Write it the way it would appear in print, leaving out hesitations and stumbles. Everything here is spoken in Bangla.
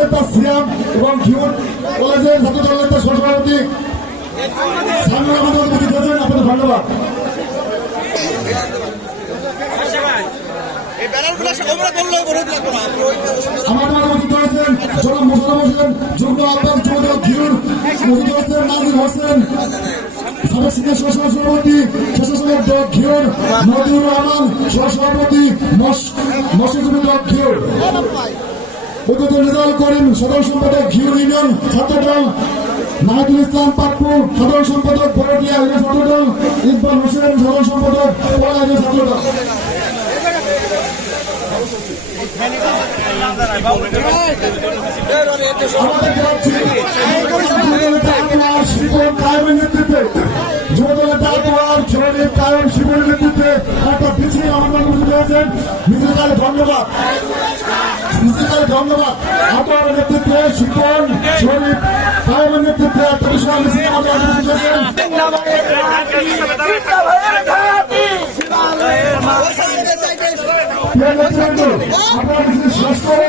নেতা সিয়াম এবং ঘিউর কলেজের ছাত্র দল নেতা সভাপতি সামনে আমাদের উপস্থিত হয়েছেন, আপনাদের ধন্যবাদ। আমাদের উপস্থিত হয়েছেন জনাব মোশাররফ হোসেন, যুগ্ম আহ্বায়ক যুবদল ঘিউর, উপস্থিত হয়েছেন নাজির হোসেন, সাবেক সিনিয়র সহসভাপতি স্বেচ্ছাসেবক দল ঘিউর, নজরুল রহমান সহসভাপতি মৎস্যজীবী দল ঘিউর, রেজাউল করিম সাধারণ সম্পাদক ঘিউর ইউনিয়ন ছাত্রদল, নাহিদুল ইসলাম পাপ্পু সাধারণ সম্পাদক বড়টিয়া ইউনিয়ন ছাত্রদল, ইকবাল হোসেন সাধারণ সম্পাদক পড়া ইউনিয়ন ছাত্রদল। নেতৃত্বে যুবদল নেতা শরীফ কায়েম শিবনের নেতৃত্বে একটা মিছিল আমাদের উপস্থিত হয়েছেন। মিছিলকালে ধন্যবাদ, মিছিলকালে ধন্যবাদ। আপনার নেতৃত্বে শিবন শরীফ কায়েমের নেতৃত্বে একটা বিশাল মিছিল আমাদের উপস্থিত হয়েছেন। আপনার মিছিল শেষ করে